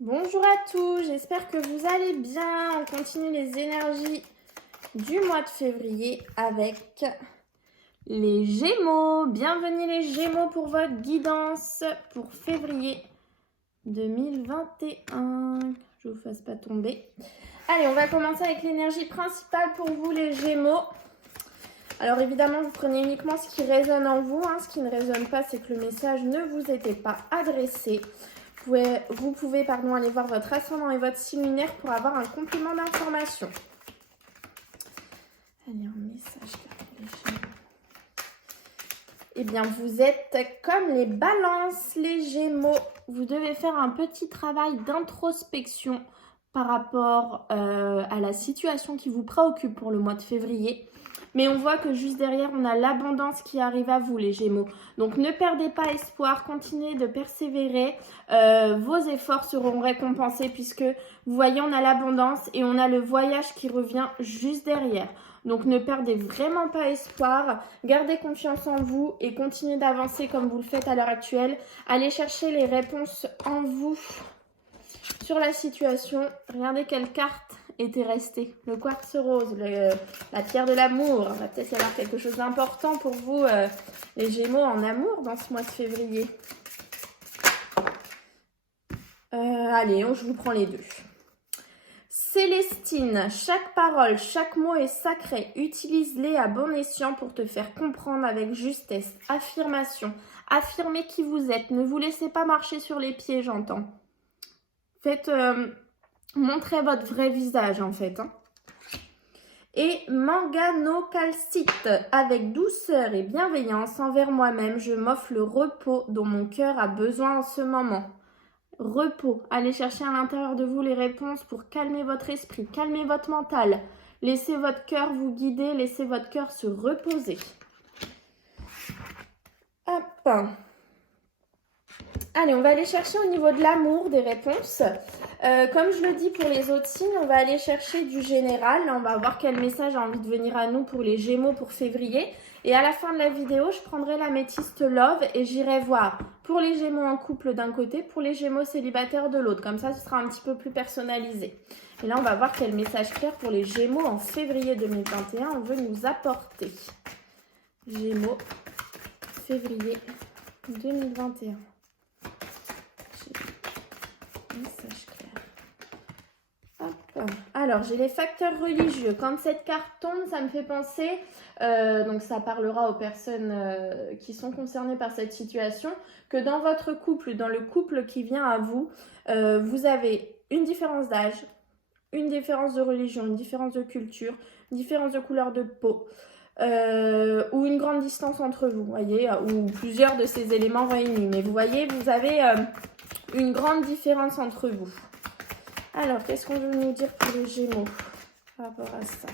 Bonjour à tous, j'espère que vous allez bien. On continue les énergies du mois de février avec les Gémeaux. Bienvenue les Gémeaux pour votre guidance pour février 2021. Je vous fasse pas tomber. Allez, on va commencer avec l'énergie principale pour vous les Gémeaux. Alors évidemment, vous prenez uniquement ce qui résonne en vous. Ce qui ne résonne pas, c'est que le message ne vous était pas adressé. Vous pouvez aller voir votre ascendant et votre signe lunaire pour avoir un complément d'information. Allez, un message là pour les Gémeaux. Eh bien, vous êtes comme les balances, les Gémeaux. Vous devez faire un petit travail d'introspection par rapport à la situation qui vous préoccupe pour le mois de février. Mais on voit que juste derrière, on a l'abondance qui arrive à vous, les Gémeaux. Donc, ne perdez pas espoir, continuez de persévérer. Vos efforts seront récompensés puisque, vous voyez, on a l'abondance et on a le voyage qui revient juste derrière. Donc, ne perdez vraiment pas espoir. Gardez confiance en vous et continuez d'avancer comme vous le faites à l'heure actuelle. Allez chercher les réponses en vous sur la situation. Regardez quelle carte était restée. Le quartz rose, la pierre de l'amour. Il va peut-être y avoir quelque chose d'important pour vous, les Gémeaux, en amour dans ce mois de février. Allez, je vous prends les deux. Célestine, chaque parole, chaque mot est sacré. Utilise-les à bon escient pour te faire comprendre avec justesse. Affirmation. Affirmez qui vous êtes. Ne vous laissez pas marcher sur les pieds, j'entends. Montrez votre vrai visage, en fait. Et manganocalcite, avec douceur et bienveillance envers moi-même, je m'offre le repos dont mon cœur a besoin en ce moment. Repos. Allez chercher à l'intérieur de vous les réponses pour calmer votre esprit, calmer votre mental. Laissez votre cœur vous guider, laissez votre cœur se reposer. Hop. Allez, on va aller chercher au niveau de l'amour des réponses. Comme je le dis pour les autres signes, on va aller chercher du général. Là, on va voir quel message a envie de venir à nous pour les Gémeaux pour février. Et à la fin de la vidéo, je prendrai l'améthyste Love et j'irai voir pour les Gémeaux en couple d'un côté, pour les Gémeaux célibataires de l'autre. Comme ça, ce sera un petit peu plus personnalisé. Et là, on va voir quel message clair pour les Gémeaux en février 2021 on veut nous apporter. Gémeaux, février 2021. Message clair. Hop. Alors, j'ai les facteurs religieux. Quand cette carte tombe, ça me fait penser, donc ça parlera aux personnes qui sont concernées par cette situation, que dans votre couple, dans le couple qui vient à vous, vous avez une différence d'âge, une différence de religion, une différence de culture, une différence de couleur de peau, ou une grande distance entre vous, voyez, ou plusieurs de ces éléments réunis. Mais vous voyez, vous avez une grande différence entre vous. Alors, qu'est-ce qu'on veut nous dire pour les Gémeaux par rapport à ça?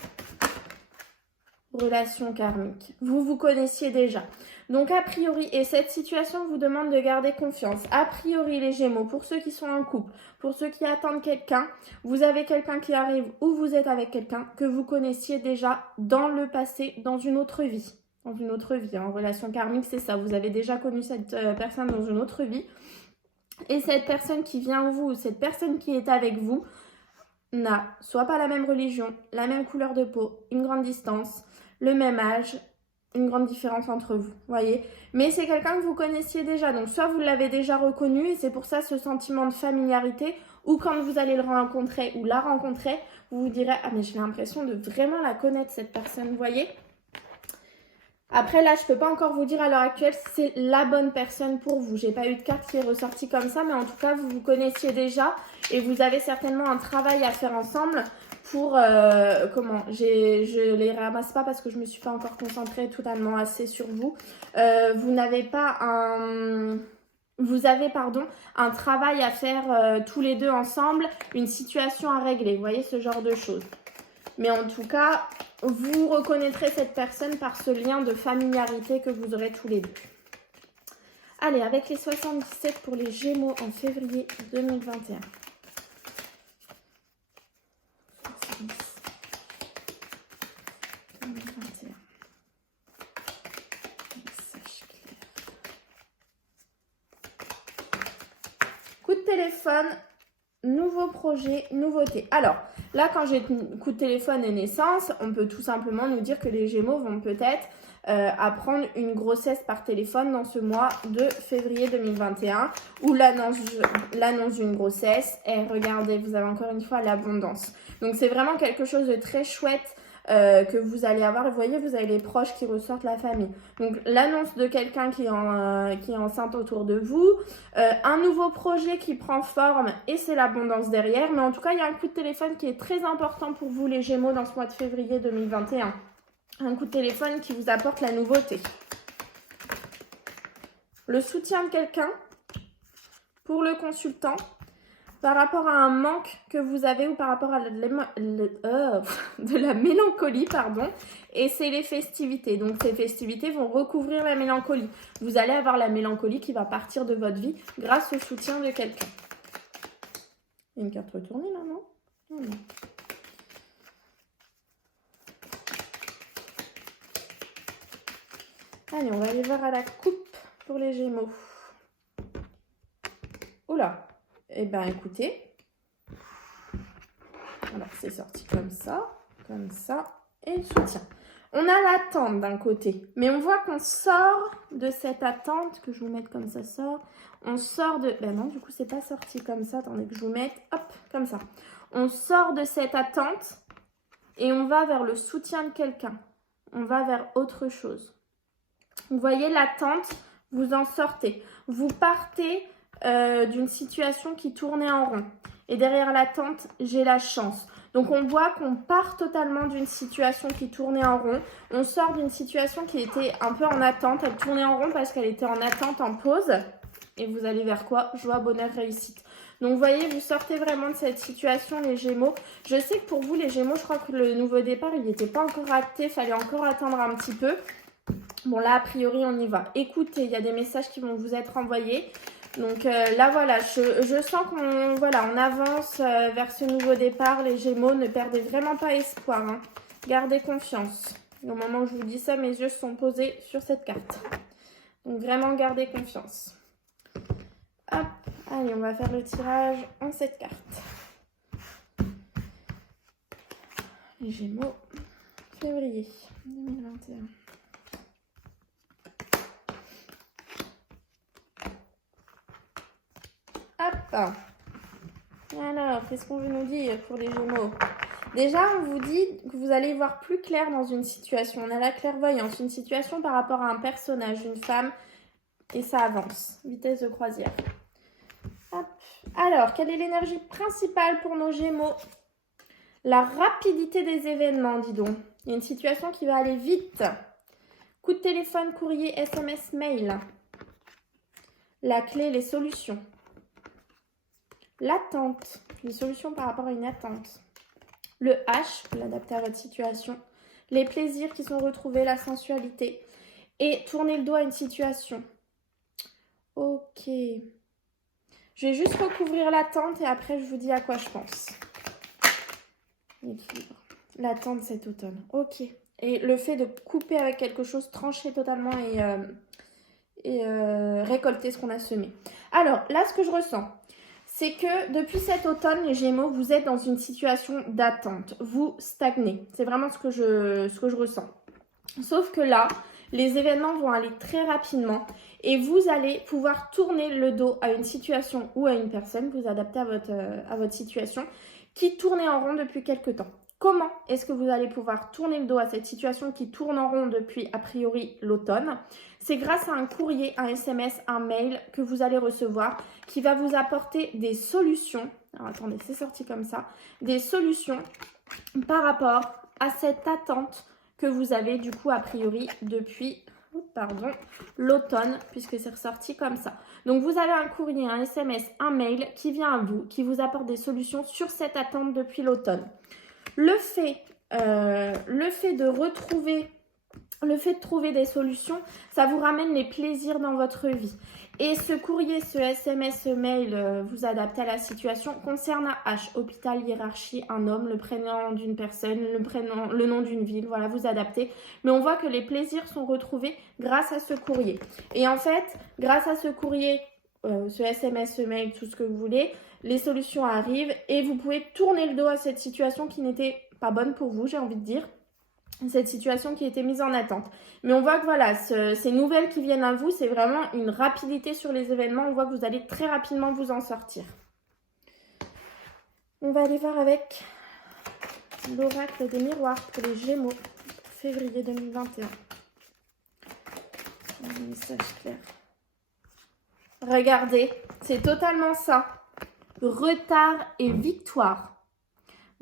Relation karmique. Vous vous connaissiez déjà. Donc, a priori, et cette situation vous demande de garder confiance. A priori, les Gémeaux, pour ceux qui sont en couple, pour ceux qui attendent quelqu'un, vous avez quelqu'un qui arrive ou vous êtes avec quelqu'un que vous connaissiez déjà dans le passé, dans une autre vie. Dans une autre vie. En relation karmique, c'est ça. Vous avez déjà connu cette personne dans une autre vie. Et cette personne qui vient à vous, cette personne qui est avec vous, n'a soit pas la même religion, la même couleur de peau, une grande distance, le même âge, une grande différence entre vous, voyez. Mais c'est quelqu'un que vous connaissiez déjà, donc soit vous l'avez déjà reconnu et c'est pour ça ce sentiment de familiarité, ou quand vous allez le rencontrer ou la rencontrer, vous vous direz « Ah mais j'ai l'impression de vraiment la connaître cette personne », vous voyez. Après, là, je ne peux pas encore vous dire à l'heure actuelle si c'est la bonne personne pour vous. J'ai pas eu de carte qui est ressortie comme ça, mais en tout cas, vous vous connaissiez déjà et vous avez certainement un travail à faire ensemble pour... je les ramasse pas parce que je me suis pas encore concentrée totalement assez sur vous. Vous n'avez pas un... Vous avez, un travail à faire tous les deux ensemble, une situation à régler. Vous voyez, ce genre de choses. Mais en tout cas, vous reconnaîtrez cette personne par ce lien de familiarité que vous aurez tous les deux. Allez, avec les 77 pour les Gémeaux en février 2021. 2021. Message clair. Coup de téléphone nouveau projet, nouveauté. Alors, là, quand j'ai coup de téléphone et naissance, on peut tout simplement nous dire que les Gémeaux vont peut-être apprendre une grossesse par téléphone dans ce mois de février 2021 ou l'annonce d'une grossesse. Et regardez, vous avez encore une fois l'abondance. Donc, c'est vraiment quelque chose de très chouette que vous allez avoir. Et vous voyez, vous avez les proches qui ressortent, la famille. Donc, l'annonce de quelqu'un qui est enceinte autour de vous. Un nouveau projet qui prend forme et c'est l'abondance derrière. Mais en tout cas, il y a un coup de téléphone qui est très important pour vous, les Gémeaux, dans ce mois de février 2021. Un coup de téléphone qui vous apporte la nouveauté. Le soutien de quelqu'un pour le consultant par rapport à un manque que vous avez ou par rapport à de la mélancolie, pardon. Et c'est les festivités. Donc, ces festivités vont recouvrir la mélancolie. Vous allez avoir la mélancolie qui va partir de votre vie grâce au soutien de quelqu'un. Il y a une carte retournée là, non? Non. Allez, on va aller voir à la coupe pour les Gémeaux. Oula! Eh bien, écoutez. Alors, c'est sorti comme ça, et le soutien. On a l'attente d'un côté, mais on voit qu'on sort de cette attente, que je vous mette comme ça sort. On sort de... Ben non, du coup, c'est pas sorti comme ça. Attendez que je vous mette, hop, comme ça. On sort de cette attente et on va vers le soutien de quelqu'un. On va vers autre chose. Vous voyez l'attente, vous en sortez. Vous partez d'une situation qui tournait en rond. Et derrière l'attente, j'ai la chance. Donc, on voit qu'on part totalement d'une situation qui tournait en rond. On sort d'une situation qui était un peu en attente. Elle tournait en rond parce qu'elle était en attente, en pause. Et vous allez vers quoi? Joie, bonheur, réussite. Donc, vous voyez, vous sortez vraiment de cette situation, les Gémeaux. Je sais que pour vous, les Gémeaux, je crois que le nouveau départ, il n'était pas encore acté. Il fallait encore attendre un petit peu. Bon, là, a priori, on y va. Écoutez, il y a des messages qui vont vous être envoyés. Donc là, voilà, je sens on avance vers ce nouveau départ. Les Gémeaux, ne perdez vraiment pas espoir. Hein. Gardez confiance. Au moment où je vous dis ça, mes yeux sont posés sur cette carte. Donc vraiment, gardez confiance. Hop, allez, on va faire le tirage en cette carte. Les Gémeaux, février 2021. Hop. Alors, qu'est-ce qu'on veut nous dire pour les Gémeaux? Déjà, on vous dit que vous allez voir plus clair dans une situation. On a la clairvoyance, une situation par rapport à un personnage, une femme, et ça avance. Vitesse de croisière. Hop. Alors, quelle est l'énergie principale pour nos Gémeaux? La rapidité des événements, dis donc. Il y a une situation qui va aller vite. Coup de téléphone, courrier, SMS, mail. La clé, les solutions. L'attente, les solutions par rapport à une attente. Le H, l'adapter à votre situation. Les plaisirs qui sont retrouvés, la sensualité. Et tourner le dos à une situation. Ok. Je vais juste recouvrir l'attente et après je vous dis à quoi je pense. Équilibre. L'attente cet automne. Ok. Et le fait de couper avec quelque chose, trancher totalement et récolter ce qu'on a semé. Alors, là, ce que je ressens, c'est que depuis cet automne, les Gémeaux, vous êtes dans une situation d'attente. Vous stagnez. C'est vraiment ce que je ressens. Sauf que là, les événements vont aller très rapidement et vous allez pouvoir tourner le dos à une situation ou à une personne, vous adapter à votre situation, qui tournait en rond depuis quelque temps. Comment est-ce que vous allez pouvoir tourner le dos à cette situation qui tourne en rond depuis, a priori, l'automne? C'est grâce à un courrier, un SMS, un mail que vous allez recevoir qui va vous apporter des solutions. Alors, attendez, c'est sorti comme ça. Des solutions par rapport à cette attente que vous avez, du coup, a priori, depuis l'automne, puisque c'est ressorti comme ça. Donc, vous avez un courrier, un SMS, un mail qui vient à vous, qui vous apporte des solutions sur cette attente depuis l'automne. Le fait de trouver des solutions, ça vous ramène les plaisirs dans votre vie. Et ce courrier, ce SMS, ce mail, vous adaptez à la situation, concerne un H, hôpital, hiérarchie, un homme, le prénom d'une personne, le nom d'une ville, voilà, vous adaptez. Mais on voit que les plaisirs sont retrouvés grâce à ce courrier. Et en fait, grâce à ce courrier ce SMS, ce mail, tout ce que vous voulez. Les solutions arrivent et vous pouvez tourner le dos à cette situation qui n'était pas bonne pour vous, j'ai envie de dire. Cette situation qui était mise en attente. Mais on voit que voilà, ces nouvelles qui viennent à vous, c'est vraiment une rapidité sur les événements. On voit que vous allez très rapidement vous en sortir. On va aller voir avec l'oracle des miroirs pour les Gémeaux, février 2021. Un message clair. Regardez, c'est totalement ça. Retard et victoire.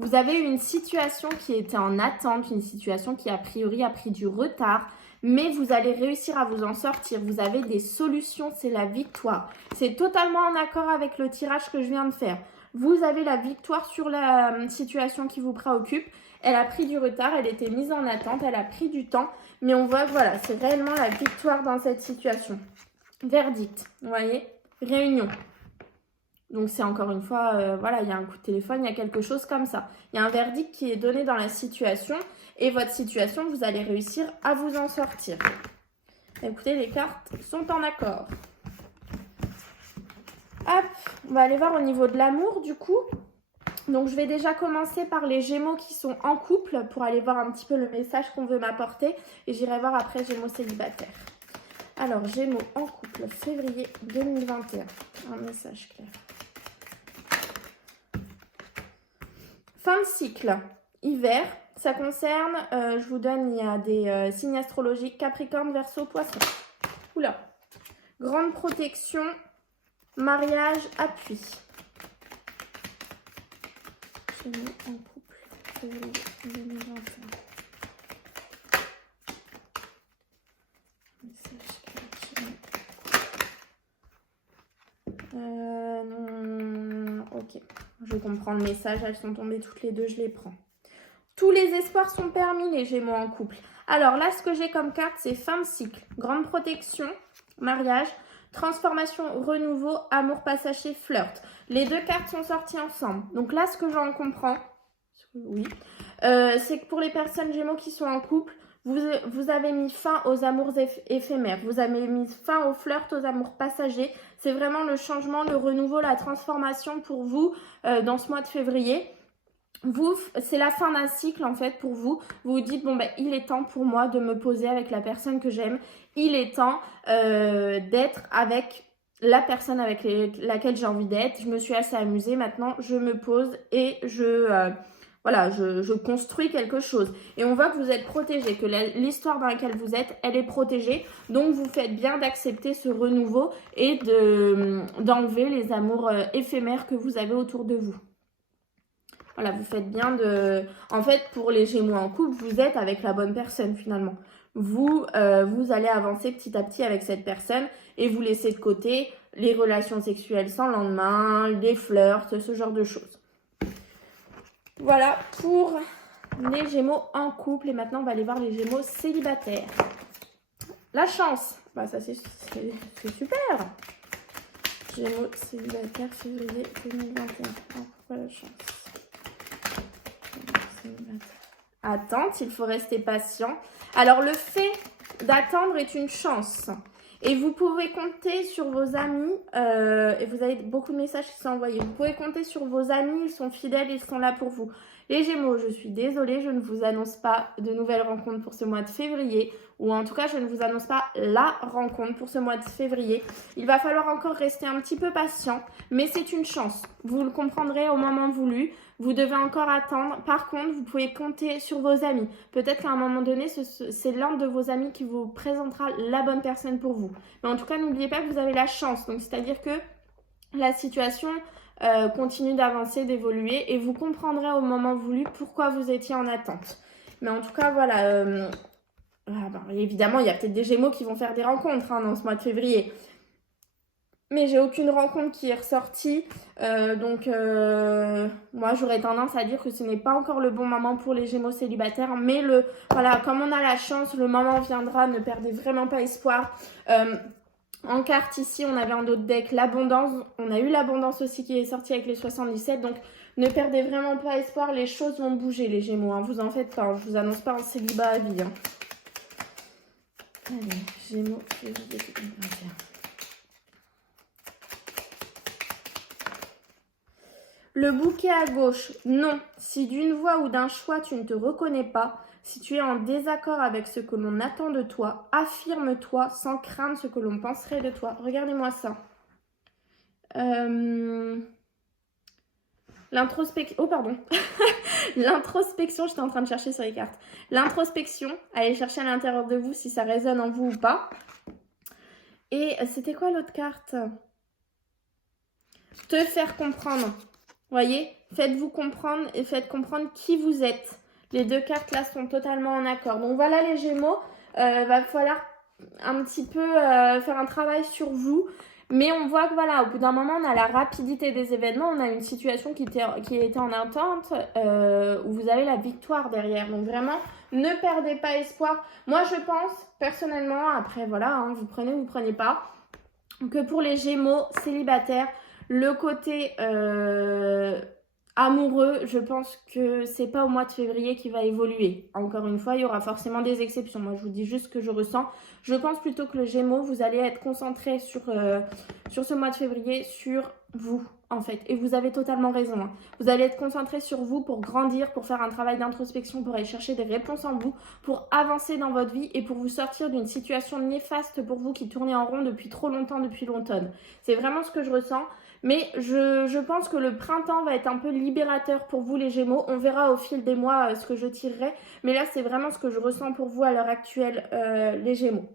Vous avez eu une situation qui était en attente, une situation qui a priori a pris du retard, mais vous allez réussir à vous en sortir. Vous avez des solutions, c'est la victoire. C'est totalement en accord avec le tirage que je viens de faire. Vous avez la victoire sur la situation qui vous préoccupe. Elle a pris du retard, elle était mise en attente, elle a pris du temps, mais on voit, voilà, c'est réellement la victoire dans cette situation. Verdict, vous voyez, réunion. Donc c'est encore une fois, voilà, il y a un coup de téléphone, il y a quelque chose comme ça. Il y a un verdict qui est donné dans la situation et votre situation, vous allez réussir à vous en sortir. Écoutez, les cartes sont en accord. Hop, on va aller voir au niveau de l'amour du coup. Donc je vais déjà commencer par les Gémeaux qui sont en couple pour aller voir un petit peu le message qu'on veut m'apporter. Et j'irai voir après Gémeaux célibataires. Alors Gémeaux en couple, février 2021. Un message clair. Fin de cycle, hiver, ça concerne, je vous donne, il y a des signes astrologiques, Capricorne, Verseau, Poisson. Oula. Grande protection, mariage, appui. Gémeaux en couple, février 2021. Message clair, non, ok. Je comprends le message, elles sont tombées toutes les deux, je les prends. Tous les espoirs sont permis, les Gémeaux en couple. Alors là, ce que j'ai comme carte, c'est fin de cycle, grande protection, mariage, transformation, renouveau, amour passager, flirt. Les deux cartes sont sorties ensemble. Donc là, ce que j'en comprends, oui, c'est que pour les personnes Gémeaux qui sont en couple, vous avez mis fin aux amours éphémères, vous avez mis fin au flirt, aux amours passagers. C'est vraiment le changement, le renouveau, la transformation pour vous dans ce mois de février. Vous, c'est la fin d'un cycle en fait pour vous. Vous vous dites, bon ben il est temps pour moi de me poser avec la personne que j'aime. Il est temps d'être avec la personne avec laquelle j'ai envie d'être. Je me suis assez amusée, maintenant je me pose et voilà, je construis quelque chose. Et on voit que vous êtes protégé, que l'histoire dans laquelle vous êtes, elle est protégée. Donc, vous faites bien d'accepter ce renouveau et d'enlever les amours éphémères que vous avez autour de vous. Voilà, vous faites bien de... En fait, pour les Gémeaux en couple, vous êtes avec la bonne personne finalement. Vous allez avancer petit à petit avec cette personne et vous laissez de côté les relations sexuelles sans lendemain, les flirts, ce genre de choses. Voilà pour les Gémeaux en couple. Et maintenant, on va aller voir les Gémeaux célibataires. La chance. Bah, ça, c'est super. Gémeaux célibataires, février 2021. Oh, pourquoi la chance? Attente, il faut rester patient. Alors, le fait d'attendre est une chance. Et vous pouvez compter sur vos amis, et vous avez beaucoup de messages qui sont envoyés. Vous pouvez compter sur vos amis, ils sont fidèles, ils sont là pour vous. Les Gémeaux, je suis désolée, je ne vous annonce pas de nouvelles rencontres pour ce mois de février, ou en tout cas, je ne vous annonce pas la rencontre pour ce mois de février. Il va falloir encore rester un petit peu patient, mais c'est une chance. Vous le comprendrez au moment voulu. Vous devez encore attendre. Par contre, vous pouvez compter sur vos amis. Peut-être qu'à un moment donné, c'est l'un de vos amis qui vous présentera la bonne personne pour vous. Mais en tout cas, n'oubliez pas que vous avez la chance. Donc, c'est-à-dire que la situation continue d'avancer, d'évoluer et vous comprendrez au moment voulu pourquoi vous étiez en attente. Mais en tout cas, voilà. Évidemment, il y a peut-être des Gémeaux qui vont faire des rencontres dans ce mois de février. Mais j'ai aucune rencontre qui est ressortie, moi j'aurais tendance à dire que ce n'est pas encore le bon moment pour les Gémeaux célibataires, mais voilà, comme on a la chance, le moment viendra, ne perdez vraiment pas espoir. En carte ici, on avait un autre deck, l'abondance, on a eu l'abondance aussi qui est sortie avec les 77, donc ne perdez vraiment pas espoir, les choses vont bouger les Gémeaux, vous en faites pas, je vous annonce pas un célibat à vie. Allez, Gémeaux, février 2021. Le bouquet à gauche, non. Si d'une voix ou d'un choix tu ne te reconnais pas, si tu es en désaccord avec ce que l'on attend de toi, affirme-toi sans craindre ce que l'on penserait de toi. Regardez-moi ça. L'introspection. Oh, pardon. L'introspection, j'étais en train de chercher sur les cartes. L'introspection, allez chercher à l'intérieur de vous si ça résonne en vous ou pas. Et c'était quoi l'autre carte? Te faire comprendre. Voyez, faites-vous comprendre et faites comprendre qui vous êtes. Les deux cartes là sont totalement en accord. Donc voilà les Gémeaux, va falloir un petit peu faire un travail sur vous. Mais on voit que voilà, au bout d'un moment, on a la rapidité des événements, on a une situation qui était en attente, où vous avez la victoire derrière. Donc vraiment, ne perdez pas espoir. Moi, je pense, personnellement, après voilà, hein, vous prenez pas, que pour les Gémeaux célibataires, le côté amoureux, je pense que c'est pas au mois de février qui va évoluer. Encore une fois, il y aura forcément des exceptions. Moi, je vous dis juste ce que je ressens. Je pense plutôt que le Gémeaux, vous allez être concentré sur ce mois de février, sur vous, en fait. Et vous avez totalement raison. Hein. Vous allez être concentré sur vous pour grandir, pour faire un travail d'introspection, pour aller chercher des réponses en vous, pour avancer dans votre vie et pour vous sortir d'une situation néfaste pour vous qui tournait en rond depuis trop longtemps, depuis l'automne. C'est vraiment ce que je ressens. Mais je pense que le printemps va être un peu libérateur pour vous les Gémeaux. On verra au fil des mois ce que je tirerai. Mais là, c'est vraiment ce que je ressens pour vous à l'heure actuelle, les Gémeaux.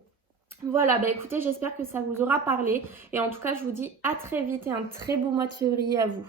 Voilà, bah écoutez, j'espère que ça vous aura parlé. Et en tout cas, je vous dis à très vite et un très beau mois de février à vous.